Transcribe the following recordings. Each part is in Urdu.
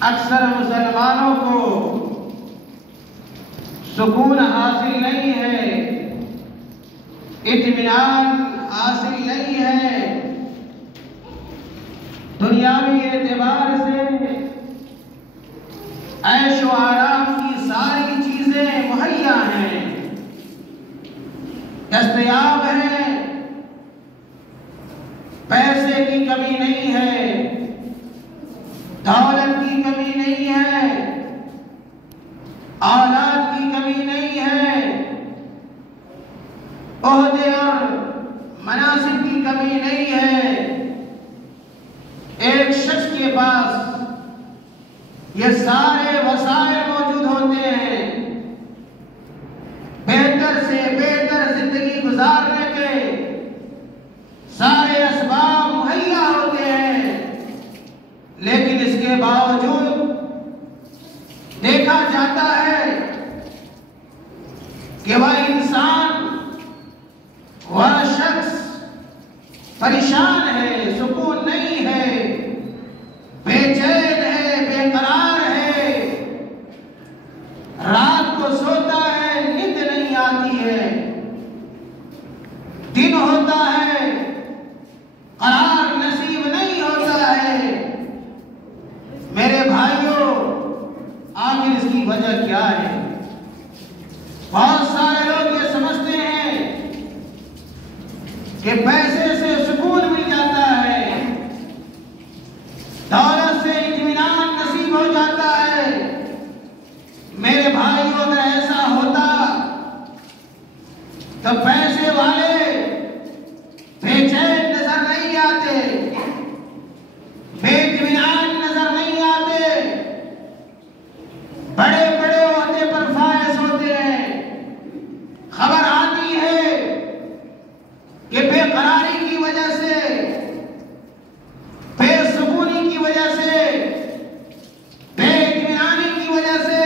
اکثر مسلمانوں کو سکون حاصل نہیں ہے، اطمینان حاصل نہیں ہے، دنیاوی اعتبار سے عیش و آرام کی ساری چیزیں مہیا ہیں، دستیاب ہیں، پیسے کی کمی نہیں ہے، دولت کی کمی نہیں ہے، اولاد کی کمی نہیں ہے، عہدے اور مناصب کی کمی نہیں ہے۔ ایک شخص کے پاس یہ سارے وسائل موجود ہوتے ہیں، بہتر سے بہتر زندگی گزارنے کے سارے اسباب مہیا ہوتے ہیں، لیکن اس کے باوجود دیکھا جاتا ہے کہ وہ انسان، وہ شخص پریشان ہے، سکون نہیں ہے، بے چین ہے، بے قرار ہے، رات کو سوتا ہے، نیند نہیں آتی ہے، دن ہوتا ہے، قرار نصیب نہیں ہوتا ہے۔ میرے بھائیوں، آخر اس کی وجہ کیا ہے؟ بہت سارے لوگ یہ سمجھتے ہیں کہ پیسے سے سکون مل جاتا ہے، دولت سے اطمینان نصیب ہو جاتا ہے۔ میرے بھائیوں، اگر ایسا ہوتا تو پیسے والے بے چین نظر نہیں آتے، بے اطمینان نظر نہیں آتے، بڑے بڑے عہدے پر فائز ہوتے ہیں۔ خبر آتی ہے کہ بے قراری کی وجہ سے، بے سکونی کی وجہ سے، بے اطمینانی کی وجہ سے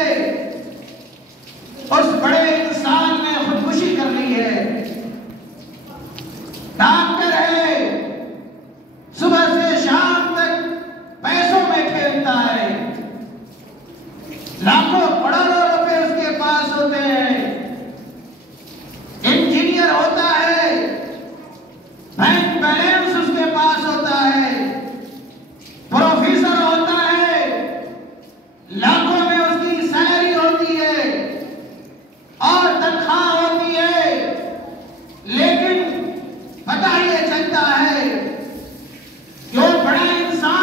اس بڑے انسان نے خودکشی کر لی ہے۔ ڈاکٹر ہے، صبح سے شام تک پیسوں میں کھیلتا ہے، لاکھوں کروڑوں روپے اس کے پاس ہوتے ہیں، انجینئر ہوتا ہے، بینک بیلنس اس کے پاس ہوتا ہے، پروفیسر ہوتا ہے، لاکھوں میں اس کی سیلری ہوتی ہے اور تنخواہ ہوتی ہے، لیکن پتہ یہ چلتا ہے کہ وہ بڑا انسان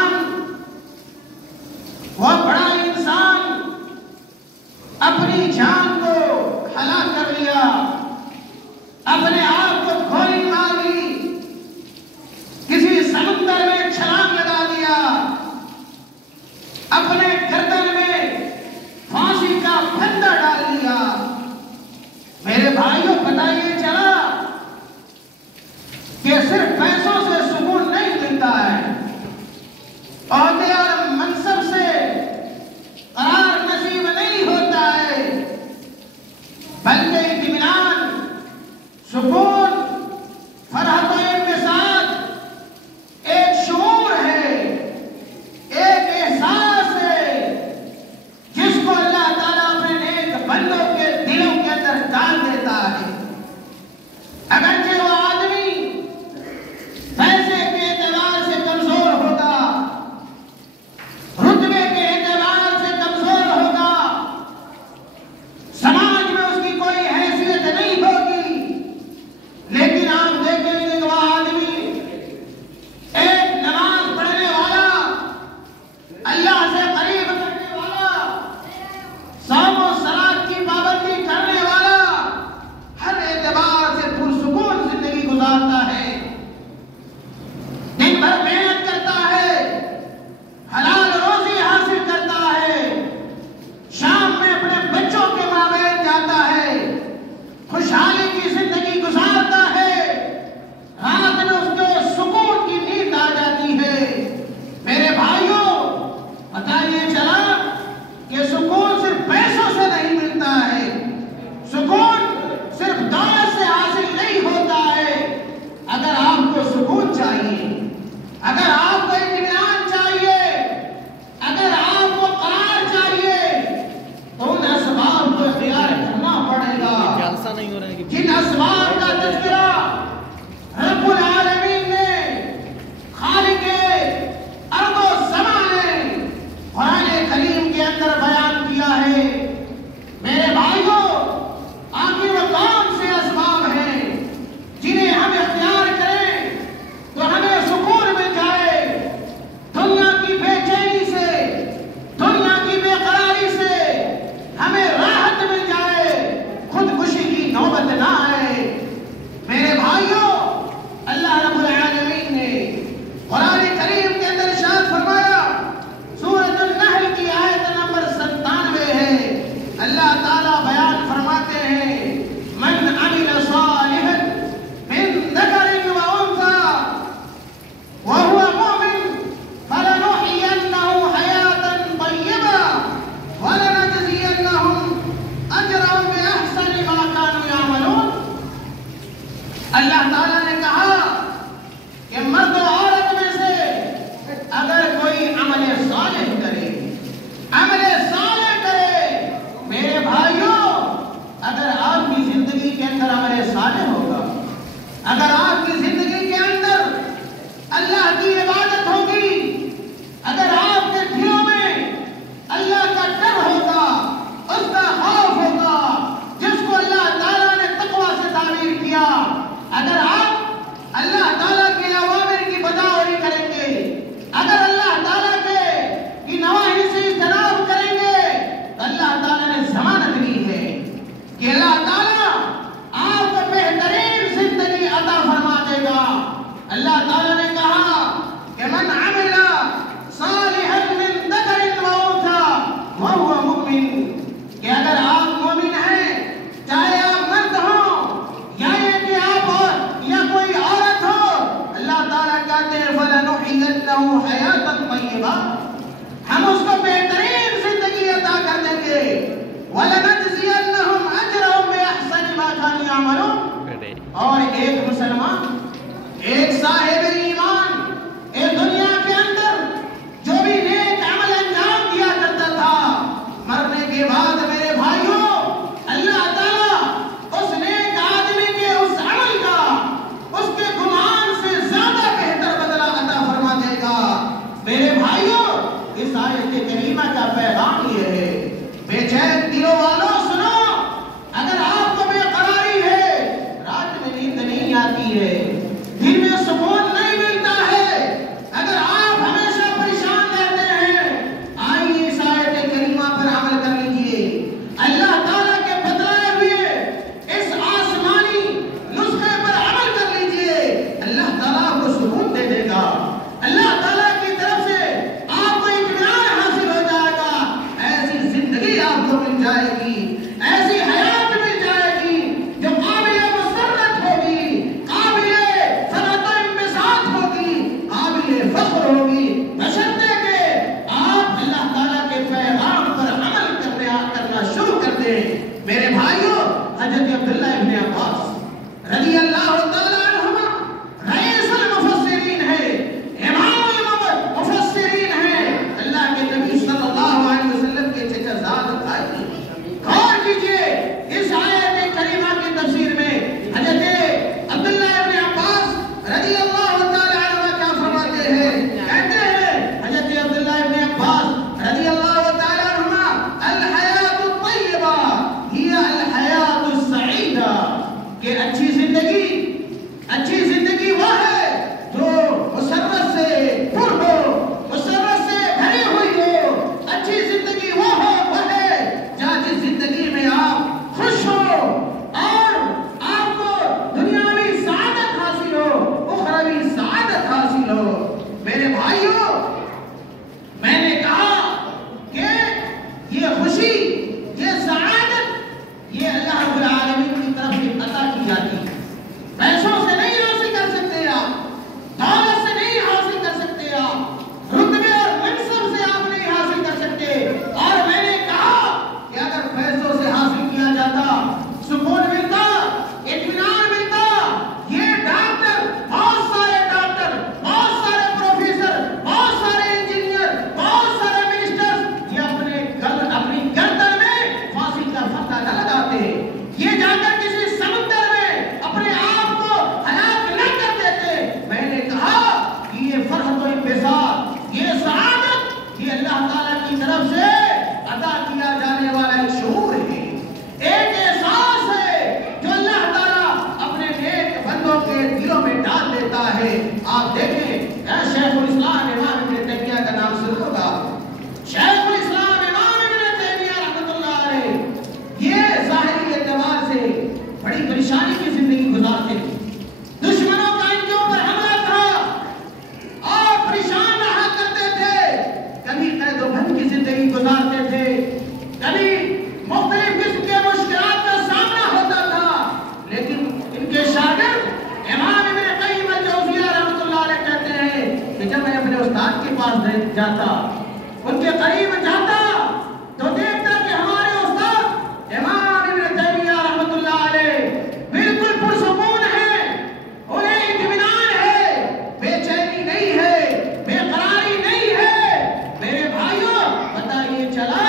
اپنی جان کو ہلاک کر لیا، اپنے آپ کو گولی مار لی، کسی سمندر میں چھلانگ لگا دیا، اپنے گردن میں پھانسی کا پھندا ڈال دیا۔ میرے بھائیوں، پتہ یہ چلا کہ صرف پیسوں سے سکون نہیں ملتا ہے، عہدے اور منصب سے قرار نصیب نہیں ہوتا ہے، بلکہ اطمینان، سکون، فرحت و انبساط ایک شعور ہے، ایک احساس ہے، جس کو اللہ تعالیٰ اپنے نیک بندوں کے دلوں کے اندر ڈال دیتا ہے۔ اگرچہ وہ آدمی پیسے کے اعتبار سے کمزور ہوگا، رتبے کے اعتبار سے کمزور ہوگا، سماج میں اس کی کوئی حیثیت نہیں ہوگی، لیکن آپ دیکھیں گے کہ وہ آدمی ایک نماز پڑھنے والا، اللہ سے قریب کرنے والا، صوم و صلاۃ کی پابندی کرنے والا، ہر اعتبار سے پرسکون زندگی گزارتا ہے، دن بھر محنت کرتا ہے، حلال روزی حاصل کرتا ہے، شام میں اپنے بچوں کے مابین جاتا ہے، خوشحالی کی زندگی گزارتا ہے، رات میں اس کو سکون کی نیند آ جاتی ہے۔ میرے بھائیوں، پتہ وَلَنَجْزِيَنَّهُمْ أَجْرَهُمْ بِأَحْسَنِ مَا كَانُوا يَعْمَلُونَ. اور ایک مسلمان، ایک صاحب ایمان ایک دنیا کے اندر جو بھی نیک عمل انجام دیا کرتا تھا، مرنے کے بعد میرے بھائیوں اللہ تعالیٰ اس نیک آدمی کے اس عمل کا اس کے گمان سے زیادہ بہتر بدلہ عطا فرما دے گا. میرے بھائیوں اس آیت کریمہ کا پیغام یہ ہے، بے چین دلوں والوں سنو، اگر آپ کو بے قراری ہے، رات میں نیند نہیں آتی ہے، دل میں سکون نہیں ملتا ہے، اگر آپ ہمیشہ پریشان رہتے ہیں، آئیے اس آیت کریمہ پر عمل کر لیجئے. اللہ تعالیٰ کے بتلائے ہوئے اس آسمانی نسخے پر عمل کر لیجئے. اللہ تعالیٰ کو سکون دے دے گا، اللہ تعالیٰ کی طرف سے آپ کو اطمینان حاصل ہو جائے گا. ایسی زندگی آپ کو مل جائے گی، ایسی حیات مل جائے گی جو قابل مسرت ہوگی، قابل فرحت و انبساط ہوگی، قابل فخر ہوگی، بشرطے کہ آپ اللہ تعالیٰ کے پیغام پر عمل کرنا شروع کر دیں. میرے بھائیوں حضرت عبداللہ ابن عباس رضی اللہ تعالیٰ عنہما رئیس المفسرین ہے، امام المفسرین ہے، اللہ کے نبی صلی اللہ علیہ وسلم کے چچا زاد بھائی. غور کیجئے اس آیت کریمہ کی تفسیر میں حضرت عبداللہ ابن عباس رضی اللہ تعالیٰ عنہ کیا فرماتے ہیں. کہتے ہیں حضرت عبداللہ ابن عباس رضی اللہ تعالیٰ عنہ، الحیات الطیبہ ہی الحیات السعیدہ، کہ اچھی زندگی وہ ہے جو مسرت سے پر ہو، مسرت سے بھری ہوئی ہو. اچھی زندگی وہ ہے جہاں جس زندگی میں آپ خوش ہو اور آپ کو دنیاوی سعادت حاصل ہو، اخروی سعادت حاصل ہو. میرے بھائیوں میں نے کہا کہ یہ خوشی، یہ سعادت یہ اللہ رب العالمین کی طرف سے عطا کی جاتی ہے. پیسوں سے نہیں حاصل کر سکتے آپ، دولت سے نہیں حاصل کر سکتے آپ، رتبے اور منصب سے آپ نہیں حاصل کر سکتے. اور میں نے کہا کہ اگر پیسوں سے حاصل کیا جاتا، سکون ملتا، اطمینان ملتا، یہ ڈاکٹر، بہت سارے ڈاکٹر، بہت سارے پروفیسر، بہت سارے انجینئر، بہت سارے منسٹر، یہ اپنی گردن میں پھانسی کا پھندا نہ لگاتے، یہ جا کر کسی سمندر میں اپنے آپ کو ہلاک نہ کر دیتے. میں نے کہا کہ یہ فرحت و انبساط، یہ سعادت، یہ اللہ تعالیٰ کی طرف سے عطا کیا جانے والا ایک شعور ہے، ایک احساس ہے جو اللہ تعالیٰ اپنے نیک بندوں کے دلوں میں ڈال دیتا ہے. آپ دیکھیں شیخ الاسلام امام ابن تیمیہ کا نام سنا ہوگا. شیخ الاسلام امام ابن تیمیہ رحمۃ اللہ علیہ یہ ظاہری اعتبار سے بڑی پریشانی کی زندگی گزارتے تھے. دشمنوں کا ان کے اوپر حملہ تھا اور پریشان رہا کرتے تھے. کبھی قید و بند کی زندگی گزارتے تھے، کبھی مختلف قسم کے مشکلات کا سامنا ہوتا تھا. لیکن ان کے شاگرد امام ابن قیم الجوزیہ رحمۃ اللہ علیہ کہتے ہیں کہ جب میں اپنے استاد کے پاس جاتا، ان کے قریب جاتا، تو دیکھتا کہ ہمارے استاد امام ابن تیمیہ رحمۃ اللہ علیہ بالکل پرسکون ہے، انہیں اطمینان ہے، بے چینی نہیں ہے، بے قراری نہیں ہے. میرے بھائیوں پتہ یہ چلا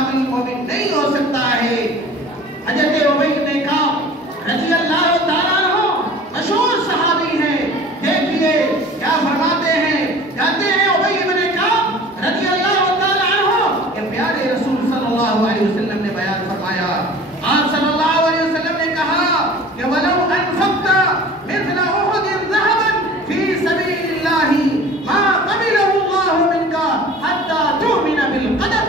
کامل مومن نہیں ہو سکتا ہے۔ حضرت ابی بن کعب رضی اللہ تعالیٰ عنہ مشہور صحابی ہیں، دیکھیے کیا فرماتے ہیں، کہتے ہیں ابی بن کعب رضی اللہ تعالیٰ عنہ کہ پیارے رسول صلی اللہ علیہ وسلم نے بیان فرمایا، آپ صلی اللہ علیہ وسلم نے کہا کہ وَلَوْ أَنفَقْتَ مِثْلَ أُحُدٍ ذَهَبًا فِي سَبِيلِ اللَّهِ مَا قَبِلَهُ اللَّهُ مِنْكَ حَتَّى تُؤْمِنَ بِالْقَدَرِ۔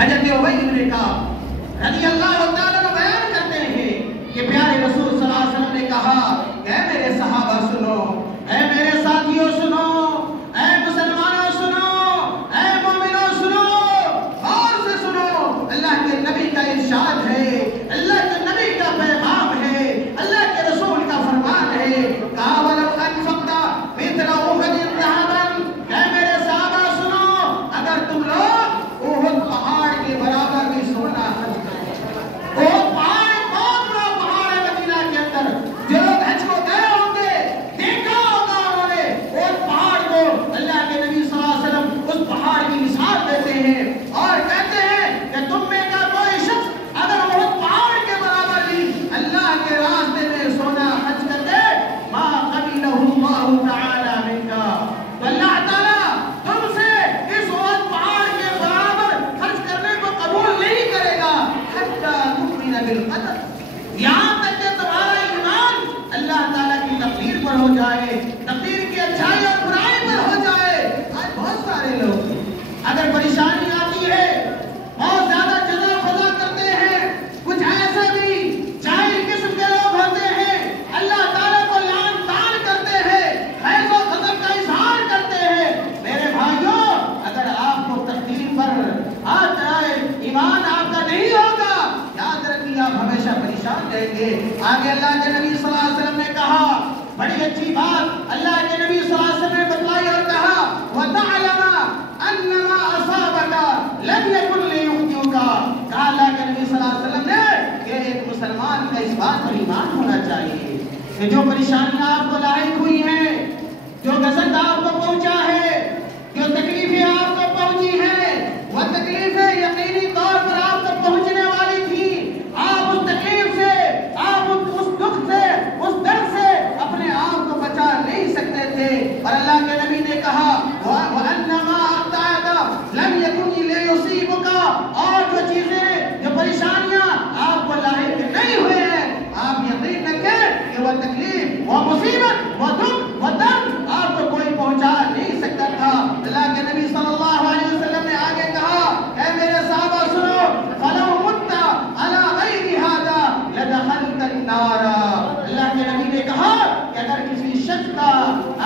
حضرت ابی بن کعب رضی اللہ تعالیٰ عنہ بیان کرتے ہیں کہ پیارے رسول صلی اللہ علیہ وسلم نے کہا کہ اے میرے صحابہ سنو، اے میرے ساتھیوں سنو، اے مسلمانوں سنو، اے مومنوں سنو، غور سے سنو، اللہ کے نبی کا ارشاد ہے، اللہ کے نبی کا پیغام ہے، اللہ کے رسول کا فرمان ہے، کہا وَلَوْ أَنفَقْتَ مِثْلَ أُحُدٍ ذَهَبًا، اے میرے صحابہ سنو، اگر تم لوگ احد پہاڑ کے برابر بھی سونا خرچ کرو، احد پہاڑ بہت بڑا پہاڑ ہے مدینہ کے اندر، جو لوگ حج کو گئے ہوں گے دیکھا ہوگا انہوں نے احد پہاڑ کو، اللہ کے نبی صلی اللہ علیہ وسلم اس پہاڑ کی مثال دیتے ہیں اور کہتے ہیں کہ تم میں کا کوئی شخص اگر احد پہاڑ کے برابر بھی اللہ کے راستے میں سونا خرچ کر دے ما قبلہ اللہ تعالی منکا، تو اللہ تعالیٰ تم سے اس احد پہاڑ کے برابر خرچ کرنے کو قبول نہیں کرے گا، حتی تؤمن بالقدر، یہاں تک کہ تمہارا ایمان اللہ تعالیٰ کی تقدیر پر ہو جائے، تقدیر کی اچھائی اور برائی پر ہو جائے۔ آج بہت سارے لوگ اگر پریشانی آتی ہے بہت زیادہ جزا فضا کرتے ہیں، کچھ ایسے بھی جاہل قسم کے لوگ ہوتے ہیں، اللہ تعالیٰ کو لعن طعن کرتے ہیں، غیظ و غضب کا اظہار کرتے ہیں۔ میرے بھائیوں، اگر آپ کو تقدیر پر آج ایمان آپ کا نہیں ہوگا، یاد رکھیے آپ ہمیشہ پریشان رہیں گے۔ آگے اللہ کے نبی صلی اللہ علیہ وسلم نے کہا، بڑی اچھی بات اللہ کے نبی صلی اللہ علیہ وسلم نے بتلائی اور کہا وَتَعْلَمَ أَنَّ مَا أَصَابَكَ لَمْ يَكُنْ لِيُخْطِئَكَ، کہا اللہ کے نبی صلی اللہ علیہ وسلم نے کہ ایک مسلمان کا اس بات پر ایمان ہونا چاہیے کہ جو پریشانیاں آپ کو لاحق ہوئی ہیں، جو غضب آپ کو پہنچا ہے، جو تکلیفیں آپ کو پہنچی ہیں، وہ تکلیفیں یقینی طور پر آپ کو پہنچنے والی تھی، آپ اس تکلیف سے، آپ اس دکھ سے، اس درد سے اپنے آپ کو بچا نہیں سکتے تھے، اور اللہ کے نبی نے کہا وَأَنَّمَا أَخْطَأَكَ لَمْ يَكُنْ لِيُصِيبَكَ، اور جو چیزیں، جو پریشانیاں آپ کو لاحق نہیں ہوئے ہیں، آپ یقین رکھیں کہ وہ تکلیف، وہ مصیبت، وہ دکھ، وہ درد آپ کو کوئی پہنچا نہیں سکتا تھا۔ اللہ کے نبی صلی اللہ علیہ وسلم نے آگے کہا، اے میرے صحابہ سنو، فَلَوْ مُتَّ عَلَى غَيْرِ هَذَا لَدَخَلْتَ النَّارَ، اللہ کے نبی نے کہا کہ اگر کسی شخص کا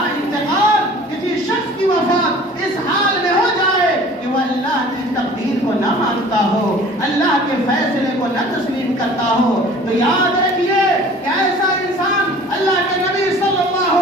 انتقال، کسی شخص کی وفات اس حال میں ہو جائے کہ وہ اللہ کی تقدیر کو نہ مانتا ہو، اللہ کے فیصلے کو نہ تسلیم کرتا ہو، تو یاد رکھیے کہ ایسا انسان اللہ کے نبی صلی اللہ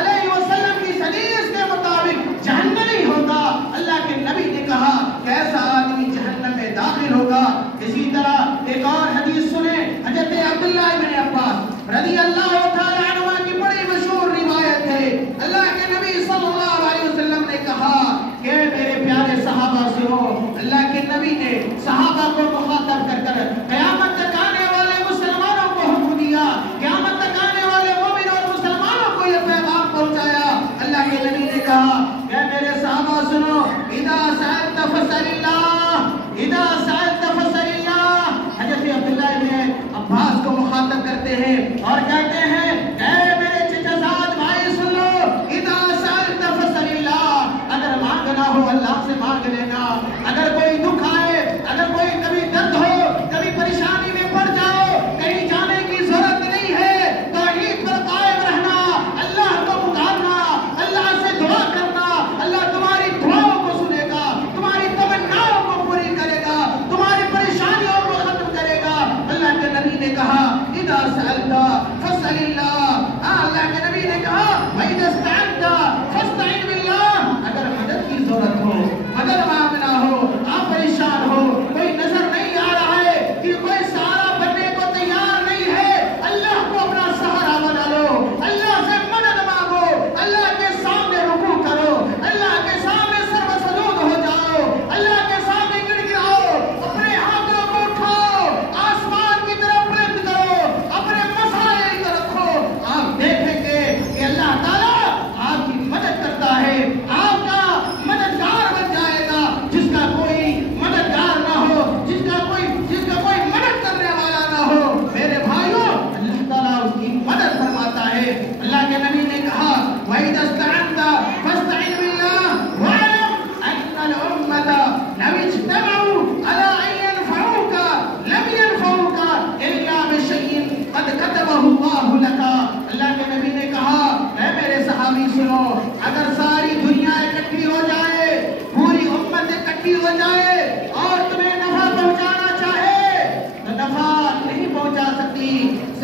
علیہ وسلم کی حدیث کے مطابق جہنمی ہوگا۔ اللہ کے نبی نے کہا کہ ایسا آدمی جہنم میں داخل ہوگا۔ اسی طرح ایک اور حدیث سنیں، حضرت عبداللہ بن عباس رضی اللہ تعالیٰ عنہ کی بڑی مشہور روایت ہے، اللہ کے نبی صلی اللہ علیہ وسلم نے کہا کہ میرے پیارے صحابہ سنو، اللہ کے نبی نے صحابہ کو مخاطب کر کر قیامت تک آنے والے مسلمانوں کو حکم دیا، قیامت تک آنے والے مومن اور مسلمانوں کو یہ پیغام پہنچایا۔ اللہ کے نبی نے کہا کہ میرے صحابہ سنو، اذا سألت فاسأل اللہ، اذا سألت فاسأل اللہ۔ حضرت عبداللہ بن عباس کو مخاطب کرتے ہیں اور کہتے ہیں اے میرے چچا زاد بھائی سن لو، اذا سألت فاسأل اللہ، اگر مانگنا ہو اللہ سے مانگ لینا، اگر کوئی دکھ آئے، اگر کوئی کبھی درد ہو، کبھی پریشانی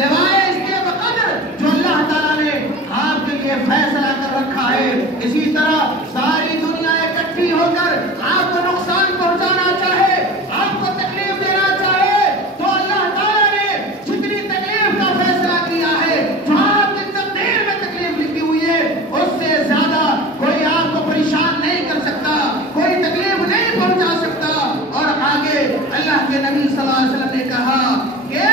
سوائے اس کے بقدر جو اللہ تعالیٰ نے آپ کے لیے فیصلہ کر رکھا ہے. اسی طرح ساری دنیا اکٹھی ہو کر آپ کو نقصان پہنچانا چاہے, آپ کو تکلیف دینا چاہے, تو اللہ تعالیٰ نے جتنی تکلیف کا فیصلہ کیا ہے, جو آپ کی تقدیر میں تکلیف لکھی ہوئی ہے, اس سے زیادہ کوئی آپ کو پریشان نہیں کر سکتا, کوئی تکلیف نہیں پہنچا سکتا. اور آگے اللہ کے نبی صلی اللہ علیہ وسلم نے کہا کہ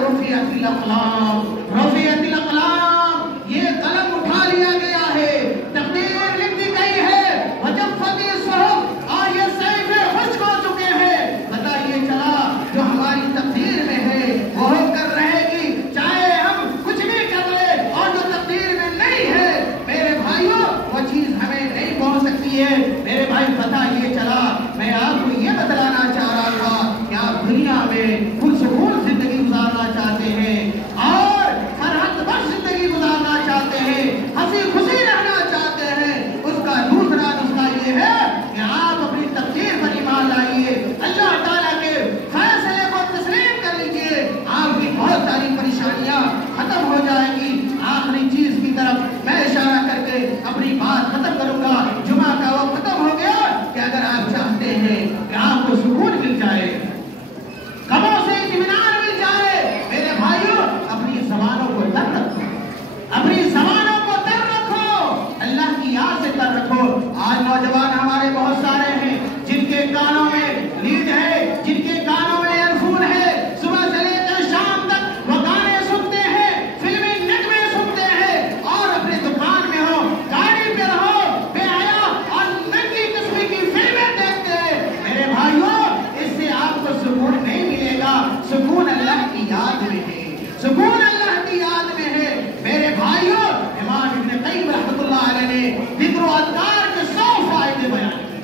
رفعت الاقلام, رفعت الاقلام, یہ قلم اٹھا لیا گیا ہے, تقدیر لکھ دی گئی ہے, وجفت الصحف, اور یہ صحیفے خشک ہو چکے ہیں. پتہ یہ چلا جو ہماری تقدیر میں ہے وہ ہو کر رہے گی, چاہے ہم کچھ بھی کر لیں, اور جو تقدیر میں نہیں ہے میرے بھائیوں وہ چیز ہمیں نہیں پہنچ سکتی ہے. میرے بھائی پتہ یہ چلا, میں آپ کو یہ بتلانا چاہ رہا تھا کہ آپ دنیا میں پرسکون زندگی گزارنا چاہتے ہیں اور فرحت بخش زندگی گزارنا چاہتے ہیں, ہنسی خوشی رہنا چاہتے ہیں, اس کا دوسرا نسخہ یہ ہے کہ آپ اپنی تقدیر پر ایمان لائیے, اللہ تعالیٰ کے فیصلے کو تسلیم کر لیجیے, آپ کی بہت ساری پریشانیاں ختم ہو جائیں گی. آخری چیز کی طرف میں اشارہ کر کے اپنی بات ختم کروں گا. جمعہ کا وقت ختم ہو گیا کہ اگر آپ چاہتے ہیں کہ آپ کو سکون مل جائے, غموں سے اطمینان مل جائے, میرے بھائیوں اپنی زبانوں کو تر رکھو, اپنی زبانوں کو تر رکھو, اللہ کی یاد سے تر رکھو. آج نوجوان ہمارے بہت سارے ہیں جن کے کانوں میں لیڈ ہے, جن کے کانوں میں ایئر فون ہے, صبح سے لے کر شام تک وہ گانے سنتے ہیں, فلمی نغمے سنتے ہیں, اور اپنی دکان میں ہو, گاڑی پہ رہو, بے حیا اور ننگی قسم کی فلمیں دیکھتے ہیں. میرے بھائیوں اس سے آپ کو سکون نہیں ملے گا, سکون اللہ کی یاد میں ہے, سکون اللہ کی یاد میں ہے. میرے بھائیوں امام ابن قیم رحمۃ اللہ علیہ نے ذکر و اذکار کے 100 فائدے بیان کیے.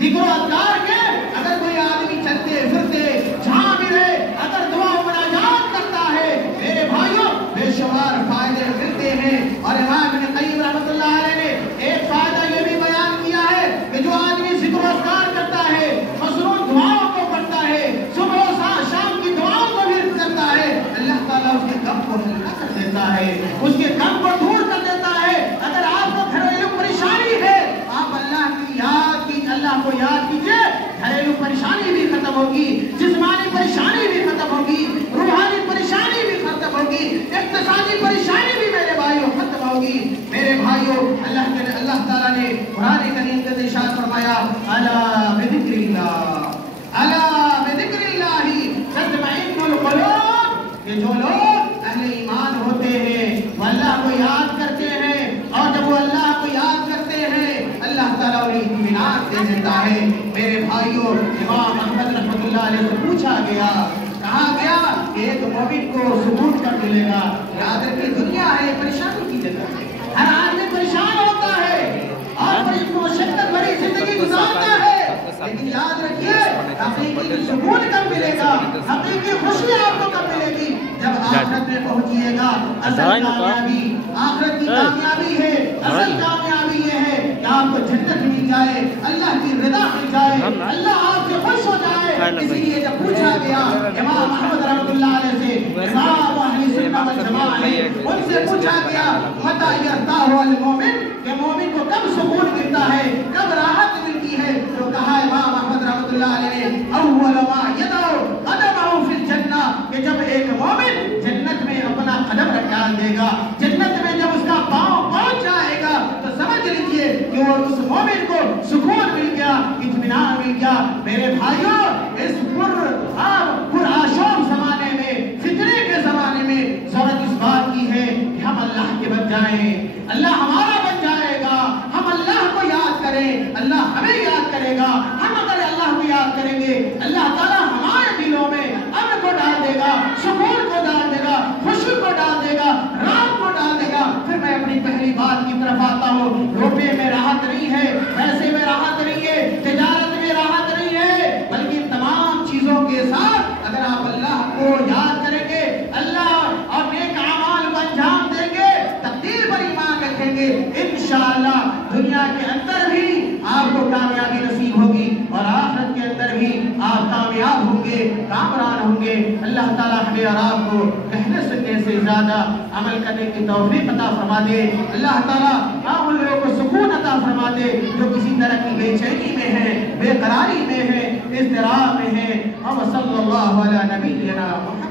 ذکر و اذکار کے اگر کوئی آدمی چلتے پھرتے جہاں بھی رہے اگر دعا و مناجات کرتا ہے, میرے بھائیوں بے شمار فائدے ملتے ہیں. اور امام ابن قیم رحمۃ اللہ علیہ نے ایک فائدہ یہ بھی بیان کیا ہے کہ جو آدمی ذکر و اذکار کرتا ہے, مصنون دعاؤں کو پڑھتا ہے, صبح و شام کی دعاؤں کو بھی کرتا ہے, اللہ تعالیٰ اس کے غم کو ہلکا کر دیتا ہے, اس کے غم کو دور کر دیتا ہے. اگر آپ کو گھریلو پریشانی ہے, آپ اللہ کو یاد کیجئے, گھریلو پریشانی بھی ختم ہوگی, جسمانی پریشانی بھی ختم ہوگی, روحانی پریشانی بھی ختم ہوگی, اقتصادی پریشانی بھی میرے بھائیوں ختم ہوگی. میرے بھائیوں اللہ تعالیٰ نے قرآن کریم کے ارشاد فرمایا, الا بذکر اللہ, الا بذکر اللہ تطمئن القلوب, کہ جو لوگ اہل ایمان ہوتے ہیں وہ اللہ کو یاد کرتے ہیں, اور جب وہ اللہ کو یاد کرتے ہیں اللہ تعالیٰ انہیں اطمینان دے دیتا ہے. میرے بھائیوں امام احمد رحمۃ اللہ علیہ سے پوچھا گیا, کہا گیا کہ ایک مومن کو سکون کب ملے گا. یاد رکھیے دنیا ہے پریشانی کی جگہ, ہر آدمی پریشان ہوتا ہے اور مشقت بھری زندگی گزارتا ہے, لیکن یاد رکھیے حقیقی سکون کب ملے گا, حقیقی خوشی آپ کو کب ملے گی, جب آخرت میں پہنچیے گا. اصل کامیابی آخرت کی کامیابی ہے, اصل کامیابی یہ ہے کہ آپ کو جنت مل جائے, اللہ کی رضا مل جائے, اللہ آپ سے خوش ہو جائے. اسی لیے جب پوچھا گیا امام احمد رحمۃ اللہ علیہ سے, امام اہل سنت والجماعہ ہے, ان سے پوچھا گیا متی یرتاح المومن, کہ مومن کو کب سکون ملتا ہے, کب راحت ملتی ہے. تو کہا امام احمد رحمۃ اللہ علیہ نے اول ما یضع قدمہ فی الجنہ, کہ جب ایک مومن جنت میں اپنا قدم ڈال دے گا, جنت میں جب اس کا پاؤں پہنچ جائے گا, تو سمجھ لیجئے کہ وہ اس مومن کو سکون مل گیا, اطمینان مل گیا. میرے بھائیوں اس پرآشوب زمانے میں, فتنے کے زمانے میں ضرورت اس بات کی ہے کہ ہم اللہ کے بن جائیں, اللہ ہمارا بن جائے گا, ہم اللہ کو یاد کریں, اللہ ہمیں یاد کرے گا. ہم اگر اللہ کو یاد کریں گے اللہ تعالیٰ ہمارے دلوں میں امن کو ڈال دے گا, سکون کو ڈال دے گا, خوشی کو ڈال دے گا, راحت کو ڈال دے گا. پھر میں اپنی پہلی بات کی طرف آتا ہوں. روپے میں راحت نہیں ہے, پیسے میں راحت نہیں ہے, تجارت میں راحت نہیں ہے, بلکہ تمام چیزوں کے ساتھ اگر آپ اللہ کو یاد کریں گے, اللہ اور نیک اعمال کو انجام دیں گے, تقدیر پر ایمان رکھیں گے, انشاءاللہ دنیا کے اندر بھی آپ کو کامیابی نصیب ہوگی اور آخرت کے اندر بھی آپ کامیابی کامیاب ہوں گے، کامران ہوں گے۔ اللہ تعالیٰ ہمیں اور آپ کو کہنے سننے سے زیادہ عمل کرنے کی توفیق عطا فرما دے۔ اللہ تعالیٰ ہم ان لوگوں کو سکون عطا فرما دے جو کسی طرح کی بے چینی میں ہیں، بے قراری میں ہیں، اضطراب میں ہیں۔ اور صلی اللہ علیہ نبینا محمد